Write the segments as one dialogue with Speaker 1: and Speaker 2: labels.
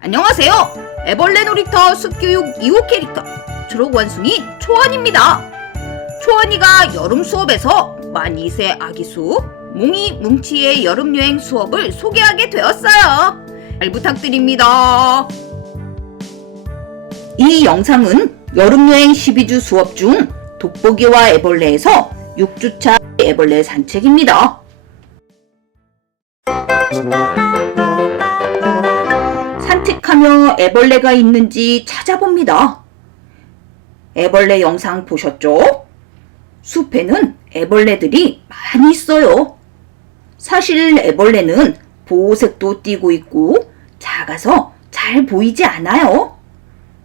Speaker 1: 안녕하세요. 애벌레 놀이터 숲교육 2호 캐릭터 초록 원숭이 초원입니다. 초원이가 여름 수업에서 만이세 아기 수 몽이 뭉치의 여름 여행 수업을 소개하게 되었어요. 잘 부탁드립니다. 이 영상은 여름 여행 12주 수업 중 돋보기와 애벌레에서 6주차 애벌레 산책입니다. 산책하며 애벌레가 있는지 찾아봅니다. 애벌레 영상 보셨죠? 숲에는 애벌레들이 많이 있어요. 사실 애벌레는 보호색도 띠고 있고 작아서 잘 보이지 않아요.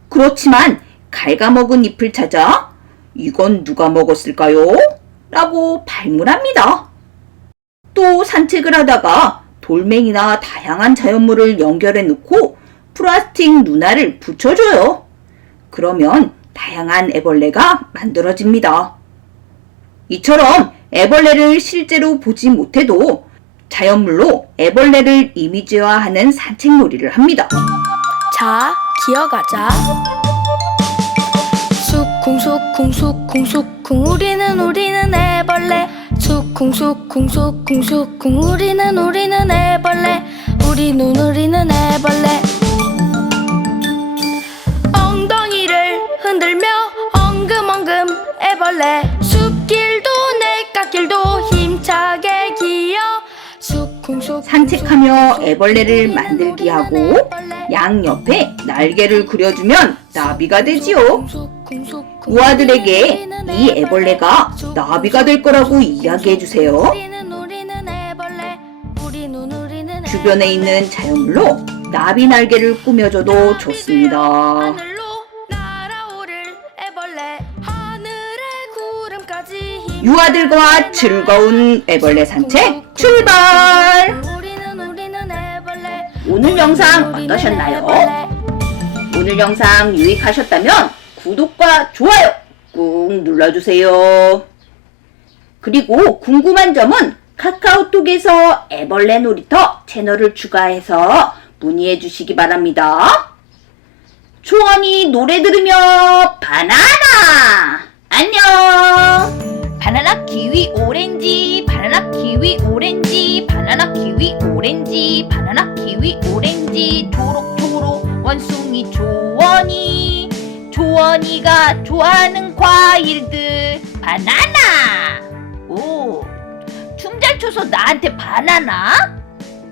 Speaker 1: 그렇지만 갉아먹은 잎을 찾아 이건 누가 먹었을까요? 라고 발문합니다. 또 산책을 하다가 돌멩이나 다양한 자연물을 연결해 놓고 플라스틱 눈알을 붙여줘요. 그러면 다양한 애벌레가 만들어집니다. 이처럼 애벌레를 실제로 보지 못해도 자연물로 애벌레를 이미지화하는 산책놀이를 합니다.
Speaker 2: 자, 기어가자. 쑥쿵쑥쿵쑥쿵쑥쿵 우리는 우리는 애벌레. 쑥쿵쑥쿵쑥쿵쑥쿵 우리는 우리는 애벌레. 우리는 우리는 애벌레. 벌레. 숲길도 내깎길도 힘차게 기어.
Speaker 1: 쑥쿵쑥 산책하며 애벌레를 만들기 하고 양 옆에 날개를 그려주면 나비가 되지요. 우아들에게 이 애벌레가 나비가 될 거라고 이야기해 주세요. 주변에 있는 자연물로 나비 날개를 꾸며줘도 좋습니다. 유아들과 즐거운 애벌레 산책 출발! 오늘 영상 어떠셨나요? 오늘 영상 유익하셨다면 구독과 좋아요 꾹 눌러주세요. 그리고 궁금한 점은 카카오톡에서 애벌레 놀이터 채널을 추가해서 문의해 주시기 바랍니다. 초원이 노래 들으며 바나나! 오렌지 바나나 키위 오렌지 초록초록 원숭이 조원이. 조원이가 좋아하는 과일들 바나나. 오 춤 잘 춰서 나한테 바나나